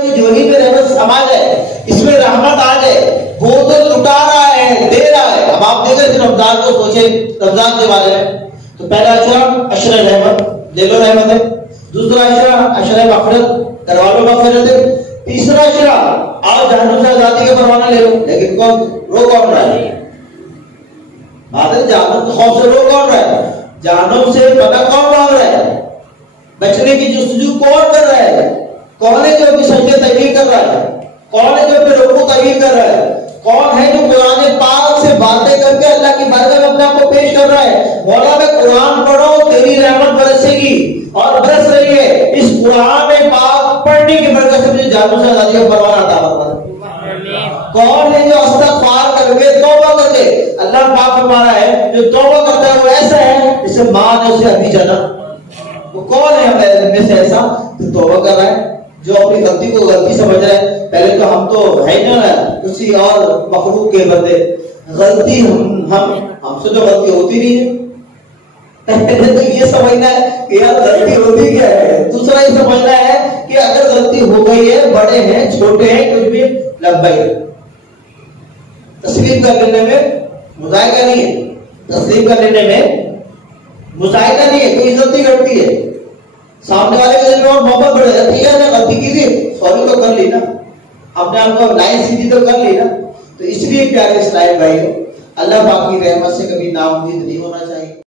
کہ جوہری میں رحمت سما جائے، اس میں رحمت آ جائے، وہ تو لٹا رہا ہے، دے رہا ہے۔ اب آپ دیکھ رہے تھے رمضان کو، سوچے رمضان کے بارے میں، تو پہلا اشرا اشرا رحمت، لے لو رحمت ہے۔ دوسرا اشرا اشرا مغفرت، گھر والوں مغفرت ہے۔ تیسرا اشرا آؤ جہنم سے آزادی کا پروانہ لے لو، لیکن کون رو کون رہا ہے؟ بات ہے جہنم کے خوف سے رو کون رہا ہے؟ جہنم سے پناہ کون مانگ رہا ہے؟ بچنے کی جستجو کون کر رہا ہے؟ کون ہے جو اپنی سجدے تعبیر کر رہا ہے؟ کون ہے جو اپنے رکوع تعبیر کر رہا ہے؟ کون ہے جو قرآن پاک سے باتیں کر کے اللہ کی بارگاہ میں اپنے آپ کو پیش کر رہا ہے؟ مولا میں قرآن پڑھو تیری رحمت برسے گی، اور برس رہی ہے۔ اس قرآن پاک پڑھنے کی برکت سے مجھے جہنم سے آزادی کا پروانہ عطا فرما۔ کون ہے جو استغفار کر کے توبہ کر کے، اللہ پاک فرما رہا ہے جو توبہ کرتا ہے وہ ایسا ہے جسے ماں نے اسے ابھی جانا۔ وہ کون ہے ہمیں میں سے ایسا جو توبہ کر رہا ہے، جو اپنی غلطی کو غلطی سمجھ رہا ہے؟ پہلے تو ہم تو ہے نا کسی اور مخلوق کے بندے، غلطی ہم سے تو غلطی ہوتی نہیں ہے۔ پہلے تو یہ سمجھنا ہے کہ یار غلطی ہوتی کیا ہے، دوسرا یہ سمجھنا ہے کہ اگر غلطی ہو گئی ہے، بڑے ہیں چھوٹے ہیں کچھ بھی لبیک، تسلیم کر لینے میں مذائقہ نہیں ہے، تسلیم کر لینے میں مذائقہ نہیں ہے۔ کوئی عزت نہیں گھٹتی ہے، سامنے والے کے دل میں اور محبت بڑھ جاتی ہے۔ نے غلطی کی تھی، سوری تو کر لی نا، اپنے آپ کو لائن سیدھی تو کر لی نا۔ تو اس لیے پیارے اسلام بھائی، اللہ پاک کی رحمت سے کبھی ناامید نہیں ہونا چاہیے۔